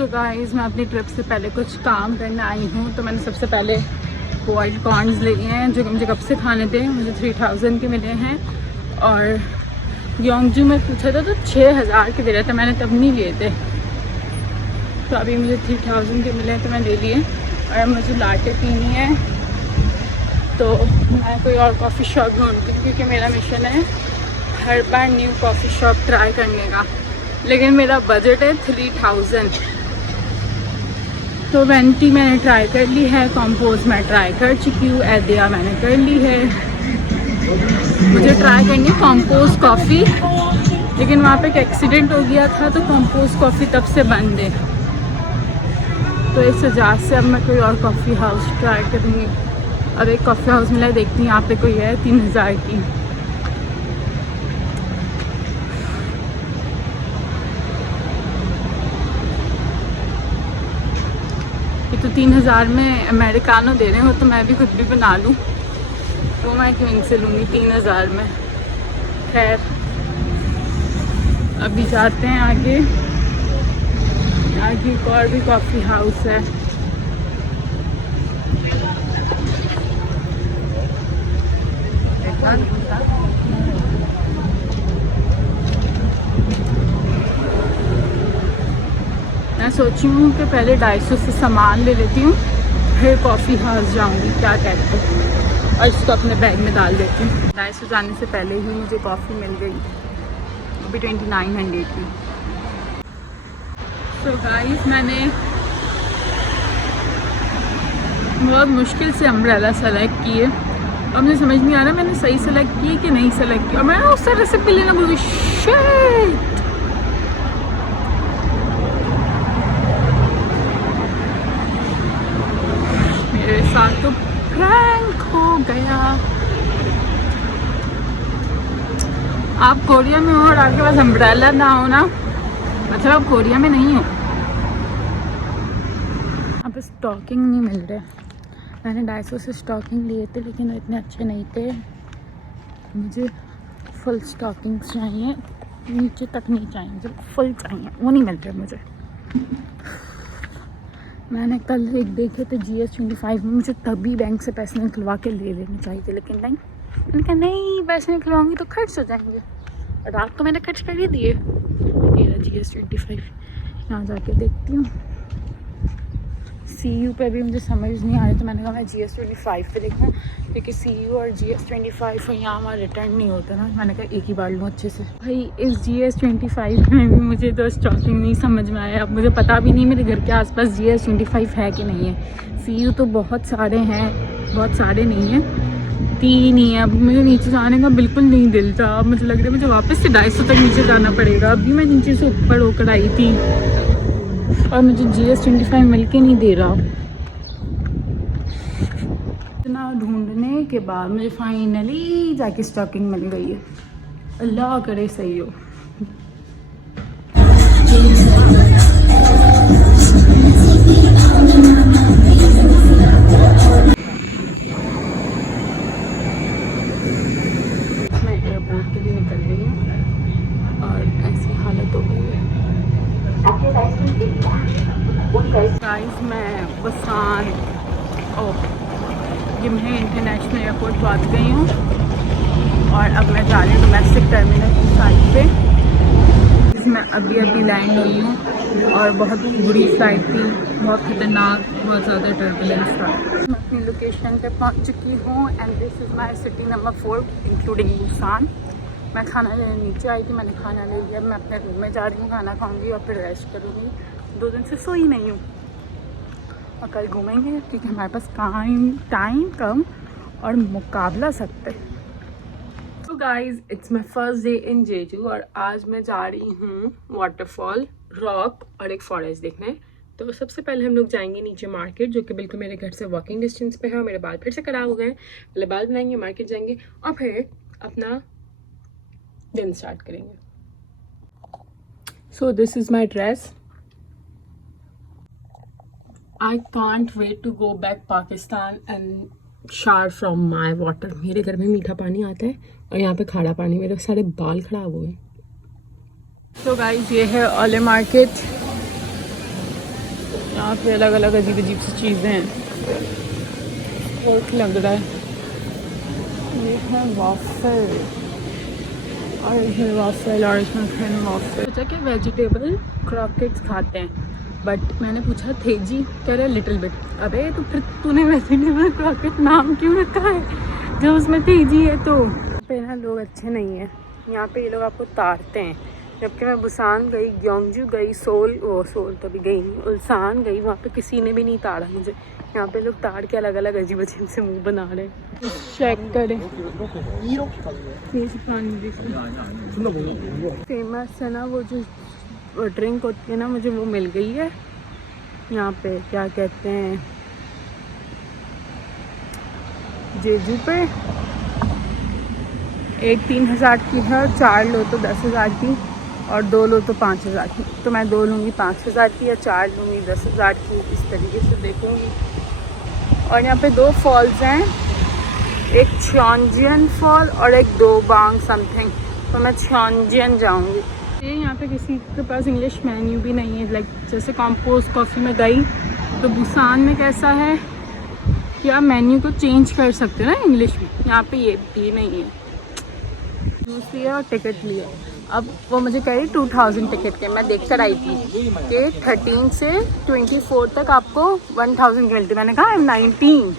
तो गाइस मैं अपनी ट्रिप से पहले कुछ काम करने आई हूँ, तो मैंने सबसे पहले बॉइल्ड कॉर्न्स लिए हैं जो कि मुझे कब से खाने थे। मुझे 3000 के मिले हैं और योंगजू में पूछा था तो 6000 के दे रहे थे, मैंने तब नहीं लिए थे। तो अभी मुझे 3000 के मिले हैं तो मैं ले लिए। और मुझे लाटे पीनी है तो मैं कोई और कॉफ़ी शॉप ढूंढती हूँ क्योंकि मेरा मिशन है हर बार न्यू कॉफ़ी शॉप ट्राई करने का। लेकिन मेरा बजट है 3000। तो वेंटी मैंने ट्राई कर ली है, कॉम्पोज मैं ट्राई कर चुकी हूँ, एदिया मैंने कर ली है। मुझे ट्राई करनी है कॉम्पोज कॉफ़ी, लेकिन वहाँ पे एक एक्सीडेंट हो गया था तो कॉम्पोज कॉफ़ी तब से बंद है। तो इस वजह से अब मैं कोई और कॉफ़ी हाउस ट्राई करूँगी। अब एक कॉफ़ी हाउस मिला, देखती हूँ यहाँ पे कोई है 3000 की। ये तो 3000 में अमेरिकानो दे रहे हो, तो मैं भी खुद भी बना लूँ तो मैं क्यों इनसे लूँगी 3000 में। खैर अभी जाते हैं आगे। आगे एक और भी कॉफ़ी हाउस है। मैं सोची हूँ कि पहले 250 से सामान ले लेती हूँ, फिर कॉफ़ी हाउस जाऊँगी, क्या कहते हो, और इसको अपने बैग में डाल देती हूँ। 250 जाने से पहले ही मुझे कॉफ़ी मिल गई, अभी 2900 की। तो गाइस मैंने बहुत मुश्किल से अम्ब्रेला सेलेक्ट की है और मुझे समझ नहीं आ रहा मैंने सही सेलेक्ट की कि नहीं सेलेक्ट की। और मैं उस तरह से भी लेना भूल गई। शिट, मेरे साथ तो प्रैंक हो गया। आप कोरिया में हो और आपके पास अम्ब्रेला ना हो ना, मतलब आप कोरिया में नहीं हो। अब स्टॉकिंग नहीं मिल रहे। मैंने 250 से स्टॉकिंग लिए थे लेकिन इतने अच्छे नहीं थे। मुझे फुल स्टॉकिंग्स चाहिए, नीचे तक नहीं चाहिए, मुझे फुल चाहिए, वो नहीं मिल रहे मुझे। मैंने कल एक देखे थे GS25 में, मुझे तभी बैंक से पैसे निकलवा के ले लेने चाहिए थे, लेकिन नहीं। मैंने कहा नहीं, पैसे निकलवाऊंगी तो खर्च हो जाएंगे। रात को मैंने खर्च कर ही दिए। मेरा GS25 यहाँ जाके देखती हूँ। CU पे भी मुझे समझ नहीं आ रही, तो मैंने कहा मैं GS25 पे देखूँ क्योंकि CU और GS25 और यहाँ वहाँ रिटर्न नहीं होता ना। मैंने कहा एक ही बार लूँ अच्छे से। भाई इस GS25 में भी मुझे तो स्टॉकिंग नहीं समझ में आया। अब मुझे पता भी नहीं मेरे घर के आसपास GS25 है कि नहीं है। CU तो बहुत सारे हैं, बहुत सारे नहीं हैं, 3 ही है। अब मुझे नीचे जाने का बिल्कुल नहीं दिल था। अब मुझे लग रहा है मुझे वापस से 250 तक नीचे जाना पड़ेगा। अभी मैं नीचे से ऊपर होकर आई थी और मुझे GS25 मिल के नहीं दे रहा। इतना ढूंढने के बाद मुझे फाइनली जाके स्टॉकिंग मिल गई है। अल्लाह करे सही हो। मैं एयरपोर्ट के लिए निकल गई हूँ और ऐसी हालत हो गई है। गाइस मैं बुसान गिम्हे इंटरनेशनल एयरपोर्ट पहुँच गई हूँ और अब मैं जा रही हूँ डोमेस्टिक टर्मिनल की साइड पे, जिसमें अभी लैंड हुई हूँ। और बहुत बुरी फ्लाइट थी, बहुत खतरनाक, बहुत ज़्यादा टर्बुलेंस था। मैं अपनी लोकेशन पे पहुँच चुकी हूँ and this is my city number 4 including Busan. मैं खाना लेने नीचे आई थी, मैंने खाना ले लिया। मैं अपने रूम में जा रही हूँ, खाना खाऊंगी और फिर रेस्ट करूँगी। 2 दिन से सोई नहीं हूँ और कल घूमेंगे क्योंकि हमारे पास टाइम कम और मुकाबला सख्त है। तो guys it's my first day in Jeju और आज मैं जा रही हूँ वाटरफॉल, रॉक और एक फॉरेस्ट देखने। तो सबसे पहले हम लोग जाएंगे नीचे मार्केट, जो कि बिल्कुल मेरे घर से वॉकिंग डिस्टेंस पे है। और मेरे बाल फिर से खराब हो गए हैं, पहले बाल बनाएंगे, मार्केट जाएंगे और फिर अपना दिन स्टार्ट करेंगे। So this is my dress. I can't wait to go back Pakistan and shower from my water. मेरे घर में मीठा पानी आता है और यहाँ पे खारा पानी। मेरे सारे बाल खराब हुए। तो गाइस ये है ओले मार्केट। यहाँ पे अलग अलग अजीब अजीब सी चीज़ें हैं। भूख लग रहा है। ये है वाफल और इसमें वाफल और इसमें फिर वाफल। सोचा कि वेजिटेबल क्रॉकेट्स खाते हैं, बट मैंने पूछा तेजी कह रहे लिटिल बिट। अबे तो फिर तूने वेजिटेबल क्रॉकेट नाम क्यों रखा है जब उसमें तेजी है? तो पे ना लोग अच्छे नहीं हैं यहाँ पे, ये लोग आपको तारते हैं। जबकि मैं बुसान गई, ग्योंगजू गई, सोल तो भी गई नहीं, उल्सान गई, वहाँ पे किसी ने भी नहीं ताड़ा मुझे। यहाँ पे लोग ताड़ के अलग अलग अजीब अजीब से मुंह बना रहे हैं। चेक करें, फेमस है ना वो जो ड्रिंक होती है ना, मुझे वो मिल गई है यहाँ पे। क्या कहते हैं, जेजू पे एक 3000 की है, 4 लो तो 10,000 की, और 2 लो तो 5,000 की। तो मैं 2 लूँगी 5,000 की, या 4 लूँगी 10,000 की, इस तरीके से देखूँगी। और यहाँ पे 2 फॉल्स हैं, एक छ्योंजियन फॉल और एक दोबांग समथिंग। तो मैं छ्योंजियन जाऊँगी। ये यहाँ पे किसी के पास इंग्लिश मेन्यू भी नहीं है। लाइक जैसे कॉम्पोस्ट कॉफ़ी में गई तो बुसान में कैसा है कि आप मेन्यू को चेंज कर सकते हो ना इंग्लिश में, यहाँ पे ये भी नहीं है। जूस लिया और टिकट लिया। अब वो मुझे कह रही 2000 टिकट के। मैं देख कर आई थी कि 13 से 24 तक आपको 1000 की मिलती। मैंने कहा 19,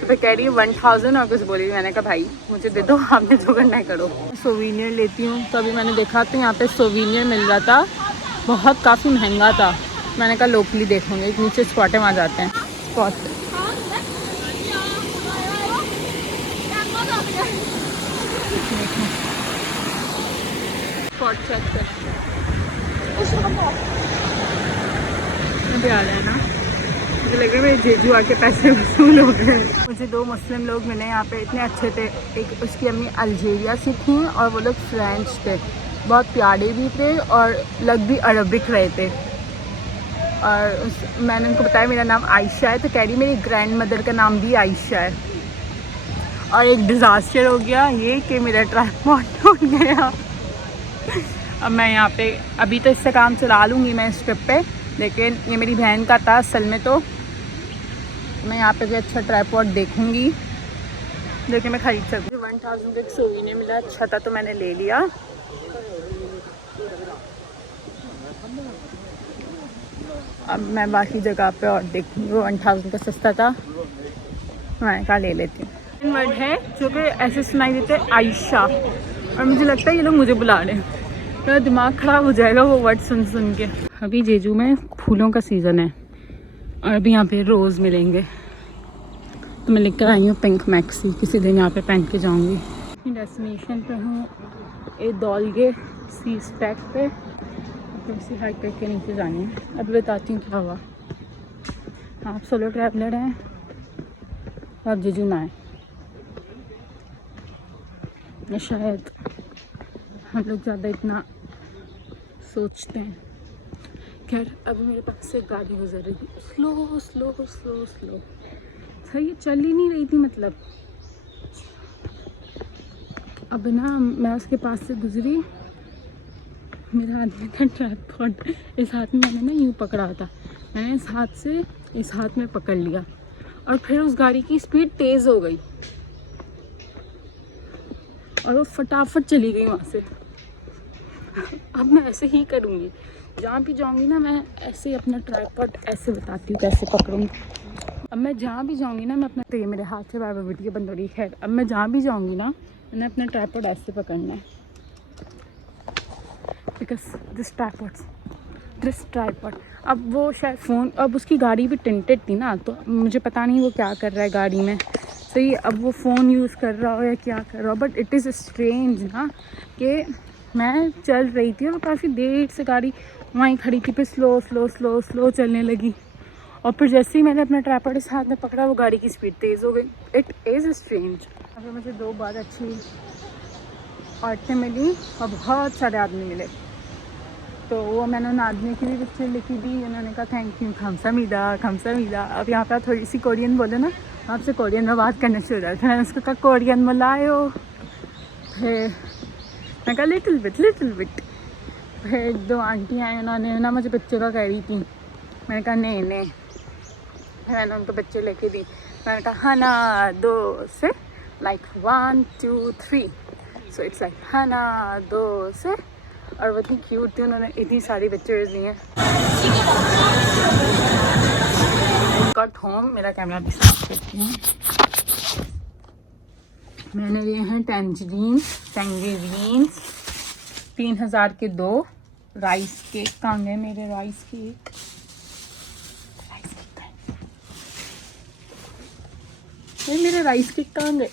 तो फिर कह रही है 1000 और कुछ बोली। मैंने कहा भाई मुझे दे दो, आपने जो करना है करो। सोवीनियर लेती हूँ। तो अभी मैंने देखा तो यहाँ पे सोवीनियर मिल रहा था, बहुत काफ़ी महंगा था। मैंने कहा लोकली देखूँगी, नीचे स्पॉट है वहाँ जाते हैं। स्पॉट स्पॉट चेक कर आ रहा है ना। मुझे लग रहा है मेरे जेजू आके पैसे वसूल हो गए। मुझे 2 मुस्लिम लोग मिले यहाँ पे, इतने अच्छे थे। एक उसकी अम्मी अल्जीरिया से थी और वो लोग फ्रेंच थे, बहुत प्यारे भी थे और लग भी अरबिक रहे थे। और मैंने उनको बताया मेरा नाम आयशा है, तो कह रही मेरी ग्रैंड मदर का नाम भी आयशा है। और एक डिज़ास्टर हो गया ये कि मेरा ट्राइपॉड टूट गया। अब मैं यहाँ पे अभी तो इससे काम चला लूँगी मैं इस ट्रिप पे, लेकिन ये मेरी बहन का था असल में। तो मैं यहाँ पे भी अच्छा ट्राइपॉड देखूँगी, देखिए मैं ख़रीद सकती हूँ। 1000 का एक सोवीनियर मिला, अच्छा था तो मैंने ले लिया। अब मैं बाकी जगह पे और देखूँगी। वो 1000 का सस्ता था, मैं कहा ले लेती हूँ। वर्ड है जो कि ऐसे सुनाई देते हैं आयशा, और मुझे लगता है ये लोग मुझे बुला रहे हैं। मेरा दिमाग ख़राब हो जाएगा वो वर्ड सुन सुन के। अभी जेजू में फूलों का सीज़न है और अभी यहाँ पे रोज़ मिलेंगे, तो मैं लेकर आई हूँ पिंक मैक्सी। किसी दिन यहाँ पे पहन के जाऊँगी। डेस्टिनेशन पे हूँ ए दौलगे सी स्टैक पे, तो सी हाइक करके नीचे जानी है। अब बताती हूँ क्या हुआ। आप सोलो ट्रैवलर हैं तो आप जेजू ना आए, शायद हम लोग ज़्यादा इतना सोचते हैं। खैर अभी मेरे पास से गाड़ी गुजर रही थी, स्लो स्लो स्लो स्लो, सही ये चल ही नहीं रही थी। मतलब अब ना मैं उसके पास से गुजरी, मेरा हाथ में था ट्राइपॉड, इस हाथ में मैंने ना यूँ पकड़ा था, मैंने इस हाथ से इस हाथ में पकड़ लिया और फिर उस गाड़ी की स्पीड तेज़ हो गई और वो फटाफट चली गई वहाँ से। अब मैं ऐसे ही करूँगी, जहाँ भी जाऊँगी ना मैं ऐसे अपना ट्राइपॉड ऐसे बताती हूँ कैसे पकड़ूँगी। अब मैं जहाँ भी जाऊँगी ना मैं अपना, तो ये मेरे हाथ से बार बार वीडियो बंद हो रही है। अब मैं जहाँ भी जाऊँगी ना मैंने अपना ट्राइपॉड ऐसे पकड़ना है, बिकॉज दिस ट्राइपॉड। अब वो शायद फ़ोन, अब उसकी गाड़ी भी टिंटेड थी ना, तो मुझे पता नहीं वो क्या कर रहा है गाड़ी में। सही, अब वो फ़ोन यूज़ कर रहा हो या क्या कर रहा हो, बट इट इज़ स्ट्रेंज ना कि मैं चल रही थी और काफ़ी देर से गाड़ी वहीं खड़ी थी, फिर स्लो स्लो स्लो स्लो चलने लगी और फिर जैसे ही मैंने अपना ट्राइपॉड इस हाथ में पकड़ा वो गाड़ी की स्पीड तेज़ हो गई। It is strange. अगर मुझे 2 बार अच्छी औरतें मिली और बहुत सारे आदमी मिले, तो वो मैंने उन आदमी की भी पिक्चर लिखी थी, उन्होंने कहा थैंक यू, खमसामीदा खमसामीदा। अब यहाँ पर थोड़ी सी कोरियन बोले ना, आपसे कोरियन में बात करना शुरू हो जाती है। मैंने उसको कहा कोरियन में लायो, फिर मैं कहा लिटिल बिट। फिर 2 आंटी आई, उन्होंने ना मुझे पिक्चर का कह रही थी मैंने कहा नहीं नहीं, फिर मैंने उनको बच्चे लेके दी। मैंने कहा हना 2 से, लाइक 1 2 3, सो इट्स लाइक हना 2 से। और वो इतनी क्यूट थी, उन्होंने इतनी सारी पिक्चर्स दी हैं। गॉट होम, मेरा कैमरा भी साफ करती हूँ। मैंने लिए हैं टेंजरीन्स 3000 के 2 राइस केक। कहाँ गए मेरे राइस केक? मेरे राइस केक कहाँ गए?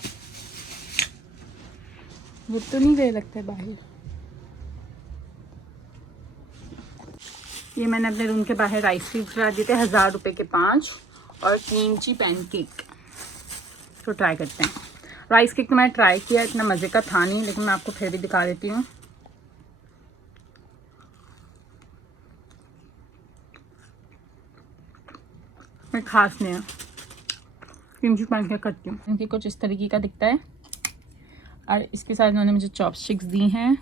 वो तो नहीं गए लगते बाहर। ये मैंने अपने रूम के बाहर राइस केक करा दिए थे 1000 रुपये के 5, और क्रीमची पैनकेक। तो ट्राई करते हैं। राइस केक तो मैंने ट्राई किया, इतना मज़े का था नहीं, लेकिन मैं आपको फिर भी दिखा देती हूँ। मैं खास नहीं है, क्रीमची पैनकेक करती हूँ। इनकी कुछ इस तरीके का दिखता है, और इसके साथ उन्होंने मुझे चॉपस्टिक्स दी हैं।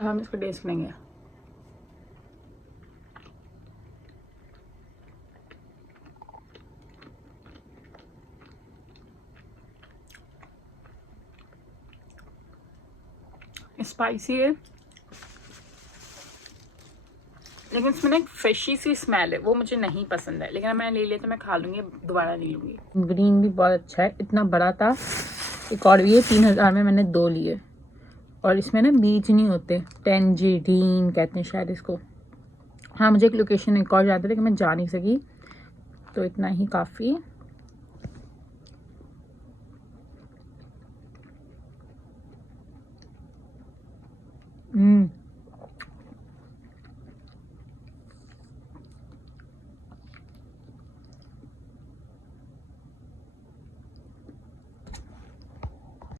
हम इसको टेस्ट करेंगे। स्पाइसी है, लेकिन इसमें ना एक फ्रेशी सी स्मेल है, वो मुझे नहीं पसंद है। लेकिन मैं ले लिया तो मैं खा लूँगी, दोबारा नहीं लूँगी। ग्रीन भी बहुत अच्छा है, इतना बड़ा था। एक और भी है, 3000 में मैंने 2 लिए। और इसमें ना बीज नहीं होते, टेंजरीन कहते हैं शायद इसको। हाँ, मुझे एक लोकेशन एक और याद है, लेकिन मैं जा नहीं सकी, तो इतना ही काफ़ी है।